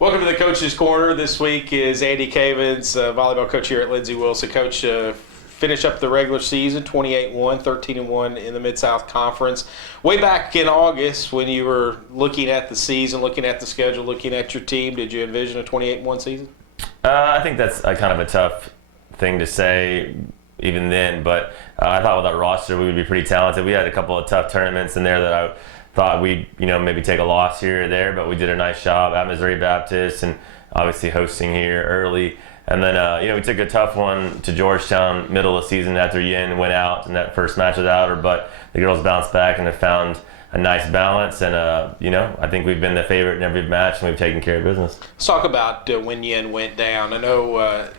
Welcome to the Coach's Corner. This week is Andy Cavins, volleyball coach here at Lindsey Wilson. Coach, finish up the regular season, 28-1, 13-1 in the Mid-South Conference. Way back in August when you were looking at the season, looking at the schedule, looking at your team, did you envision a 28-1 season? I think that's kind of a tough thing to say even then, but I thought with our roster we would be pretty talented. We had a couple of tough tournaments in there that I thought we'd maybe take a loss here or there, but we did a nice job at Missouri Baptist and obviously hosting here early. And then we took a tough one to Georgetown middle of the season after Yin went out and that first match without her, but the girls bounced back and have found a nice balance, and I think we've been the favorite in every match and we've taken care of business. Let's talk about when Yin went down. I know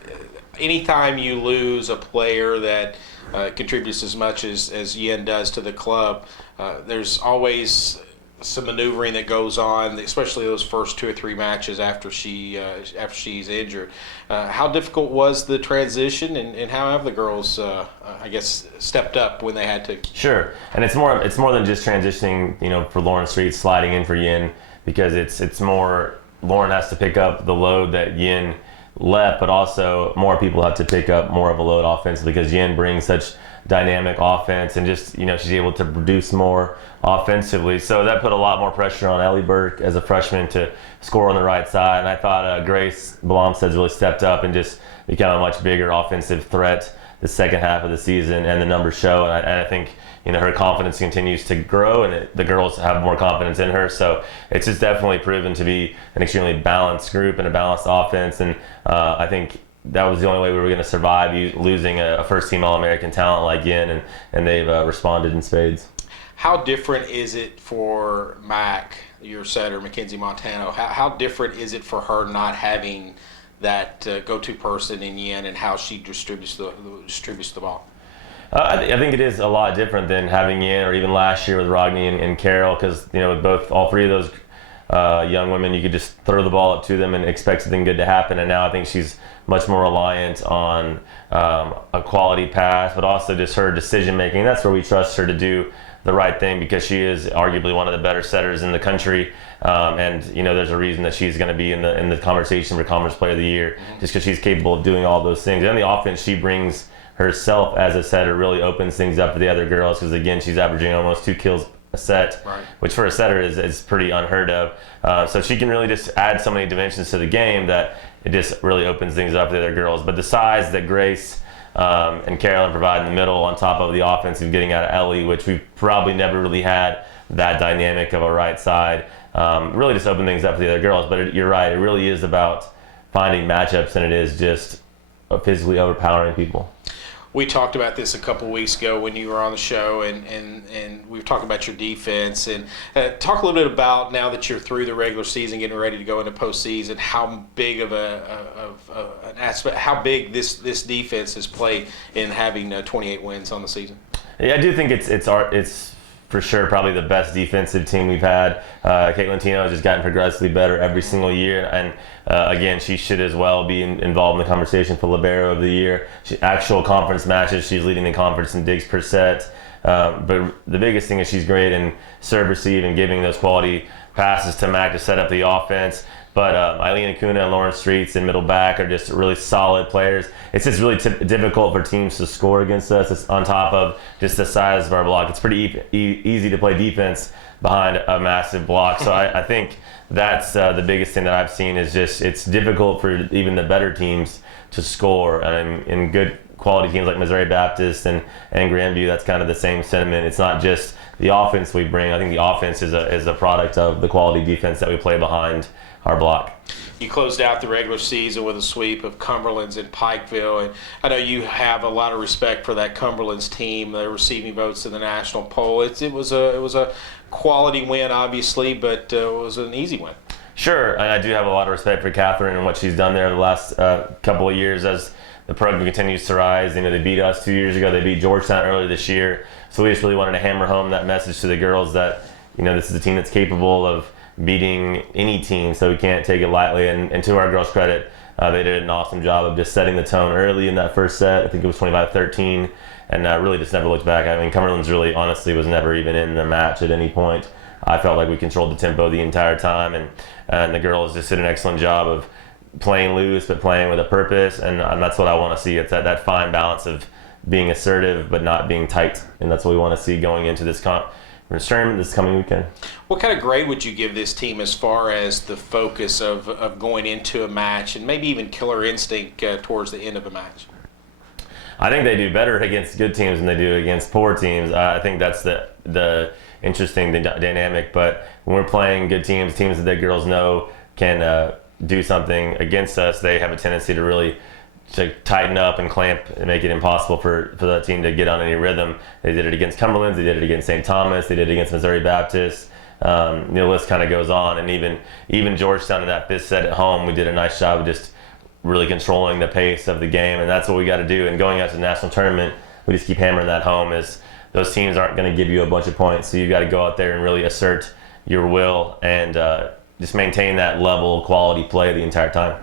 anytime you lose a player that contributes as much as Yin does to the club, there's always some maneuvering that goes on, especially those first 2 or 3 matches after she's injured. How difficult was the transition, and how have the girls, stepped up when they had to? Sure, and it's more than just transitioning, for Lauren Street sliding in for Yin, because it's more Lauren has to pick up the load that Yin left, but also more people have to pick up more of a load offensively because Yin brings such dynamic offense and just she's able to produce more offensively, so that put a lot more pressure on Ellie Burke as a freshman to score on the right side. And I thought Grace Blomstead's really stepped up and just become a much bigger offensive threat the second half of the season, and the numbers show, and I think her confidence continues to grow, and the girls have more confidence in her, so it's just definitely proven to be an extremely balanced group and a balanced offense. And I think that was the only way we were going to survive losing a first-team All-American talent like Yin, and they've responded in spades. How different is it for Mac, your setter, Mackenzie Montana? How different is it for her not having that go-to person in Yin and how she distributes the ball? I think it is a lot different than having Yin, or even last year with Rodney and Carol, because with all three of those young women, you could just throw the ball up to them and expect something good to happen. And now I think she's much more reliant on a quality pass, but also just her decision making. That's where we trust her to do the right thing, because she is arguably one of the better setters in the country, and there's a reason that she's going to be in the conversation for Conference Player of the Year, just because she's capable of doing all those things. And the offense she brings herself as a setter really opens things up for the other girls, because again, she's averaging almost 2 kills a set, right, which for a setter is pretty unheard of. So she can really just add so many dimensions to the game that it just really opens things up for the other girls. But the size that Grace and Carolyn provide in the middle, on top of the offensive getting out of Ellie, which we've probably never really had that dynamic of a right side, really just open things up for the other girls. But you're right, it really is about finding matchups, and it is just physically overpowering people. We talked about this a couple weeks ago when you were on the show, and we've talked about your defense. And talk a little bit about, now that you're through the regular season, getting ready to go into postseason, how big of an aspect, how big this defense has played in having 28 wins on the season. Yeah, I do think it's for sure probably the best defensive team we've had. Caitlin Tino has just gotten progressively better every single year, and again, she should as well be involved in the conversation for Libero of the Year. Actual conference matches, she's leading the conference in digs per set. But the biggest thing is she's great in serve receive and giving those quality passes to Mac to set up the offense. But Eileen Acuna and Lauren Streets in middle back are just really solid players. It's just really difficult for teams to score against us. It's on top of just the size of our block. It's pretty easy to play defense behind a massive block. So I think that's the biggest thing that I've seen, is just it's difficult for even the better teams to score. And in good quality teams like Missouri Baptist and Grandview, that's kind of the same sentiment. It's not just the offense we bring. I think the offense is a product of the quality defense that we play behind our block. You closed out the regular season with a sweep of Cumberlands and Pikeville, and I know you have a lot of respect for that Cumberlands team. They're receiving votes in the national poll. It was a quality win, obviously, but it was an easy win. Sure, and I do have a lot of respect for Catherine and what she's done there the last couple of years as the program continues to rise. They beat us 2 years ago. They beat Georgetown earlier this year. So we just really wanted to hammer home that message to the girls that this is a team that's capable of beating any team, so we can't take it lightly. And to our girls' credit, they did an awesome job of just setting the tone early in that first set. I think it was 25-13, and really just never looked back. I mean, Cumberlands really honestly was never even in the match at any point I felt like we controlled the tempo the entire time, and the girls just did an excellent job of playing loose but playing with a purpose, and that's what I want to see. It's that fine balance of being assertive but not being tight, and that's what we want to see going into this tournament this coming weekend. What kind of grade would you give this team as far as the focus of going into a match and maybe even killer instinct towards the end of a match? I think they do better against good teams than they do against poor teams. I think that's the interesting dynamic. But when we're playing good teams that the girls know can do something against us, they have a tendency to really tighten up and clamp and make it impossible for that team to get on any rhythm. They did it against Cumberlands, they did it against St. Thomas, they did it against Missouri Baptist. The list kind of goes on, and even Georgetown in that fifth set at home, we did a nice job of just really controlling the pace of the game, and that's what we got to do. And going out to the national tournament, we just keep hammering that home, is those teams aren't going to give you a bunch of points, so you got to go out there and really assert your will and just maintain that level of quality play the entire time.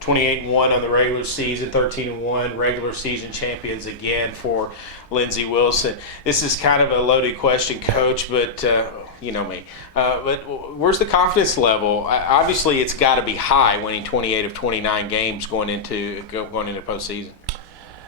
28-1 on the regular season, 13-1 regular season champions again for Lindsey Wilson. This is kind of a loaded question, Coach, but you know me. But where's the confidence level? Obviously, it's got to be high, winning 28 of 29 games going into postseason.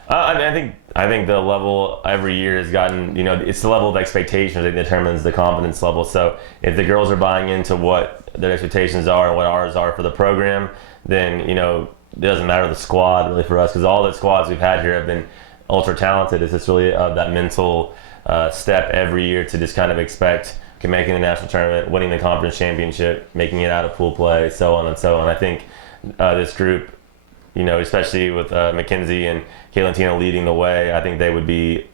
I think the level every year has gotten, it's the level of expectations that determines the confidence level. So if the girls are buying into what their expectations are and what ours are for the program, then, it doesn't matter the squad really for us, because all the squads we've had here have been ultra talented. It's just really that mental step every year to just kind of expect making the national tournament, winning the conference championship, making it out of pool play, so on and so on. I think this group, especially with Mackenzie and Caitlin leading the way, I think they would be,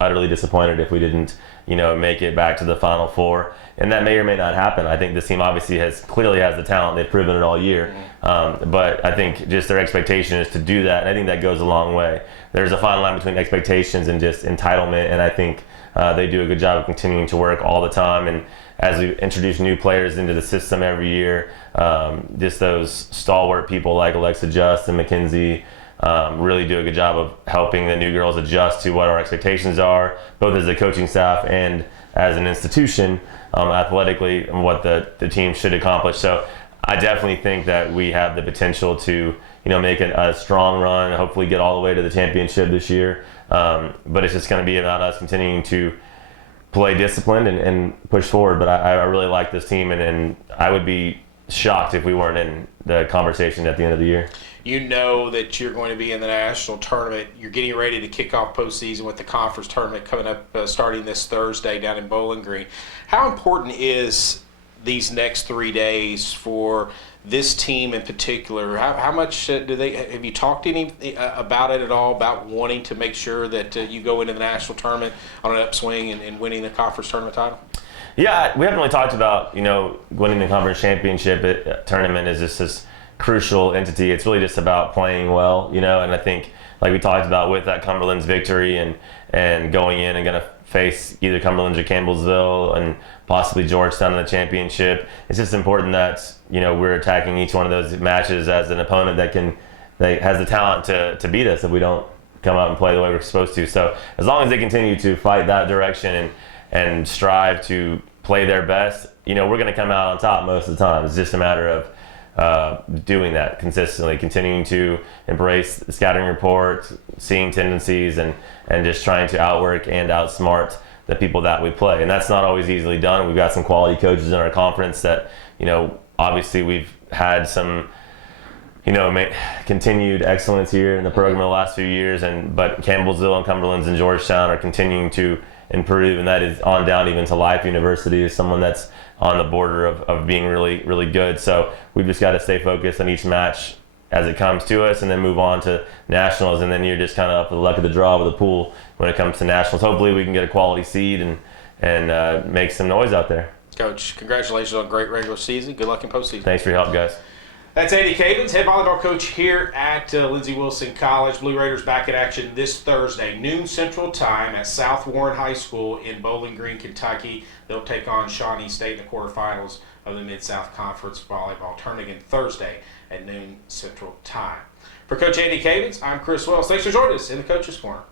utterly disappointed if we didn't, make it back to the Final Four. And that may or may not happen. I think this team obviously clearly has the talent. They've proven it all year. But I think just their expectation is to do that. And I think that goes a long way. There's a fine line between expectations and just entitlement. And I think they do a good job of continuing to work all the time. And as we introduce new players into the system every year, just those stalwart people like Alexa Just and Mackenzie really do a good job of helping the new girls adjust to what our expectations are, both as a coaching staff and as an institution, athletically, and what the team should accomplish. So I definitely think that we have the potential to make a strong run, hopefully get all the way to the championship this year. But it's just going to be about us continuing to play disciplined and push forward. But I really like this team, and I would be shocked if we weren't in the conversation at the end of the year. You know that you're going to be in the national tournament. You're getting ready to kick off postseason with the conference tournament coming up starting this Thursday down in Bowling Green. How important is these next 3 days for this team in particular? How much have you talked to any about it at all, about wanting to make sure that you go into the national tournament on an upswing and winning the conference tournament title? Yeah, we haven't really talked about, winning the conference championship tournament is just this crucial entity. It's really just about playing well, and I think, like we talked about with that Cumberlands victory and going in and going to face either Cumberlands or Campbellsville and possibly Georgetown in the championship, it's just important that, we're attacking each one of those matches as an opponent that has the talent to beat us if we don't come out and play the way we're supposed to. So as long as they continue to fight that direction and strive to play their best, we're going to come out on top most of the time. It's just a matter of doing that consistently, continuing to embrace the scouting report, seeing tendencies, and just trying to outwork and outsmart the people that we play. And that's not always easily done. We've got some quality coaches in our conference that, obviously we've had some, continued excellence here in the program in the last few years, but Campbellsville and Cumberlands and Georgetown are continuing to improve, and that is on down even to Life University, is someone that's on the border of being really, really good. So we've just got to stay focused on each match as it comes to us, and then move on to nationals, and then you're just kind of up with the luck of the draw with the pool when it comes to nationals. Hopefully we can get a quality seed and make some noise out there. Coach, congratulations on a great regular season. Good luck in postseason. Thanks for your help, guys. That's Andy Cavins, head volleyball coach here at Lindsey Wilson College. Blue Raiders back in action this Thursday, noon Central Time at South Warren High School in Bowling Green, Kentucky. They'll take on Shawnee State in the quarterfinals of the Mid-South Conference Volleyball Tournament again Thursday at noon Central Time. For Coach Andy Cavins, I'm Chris Wells. Thanks for joining us in the Coach's Corner.